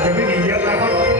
Jadi, dia.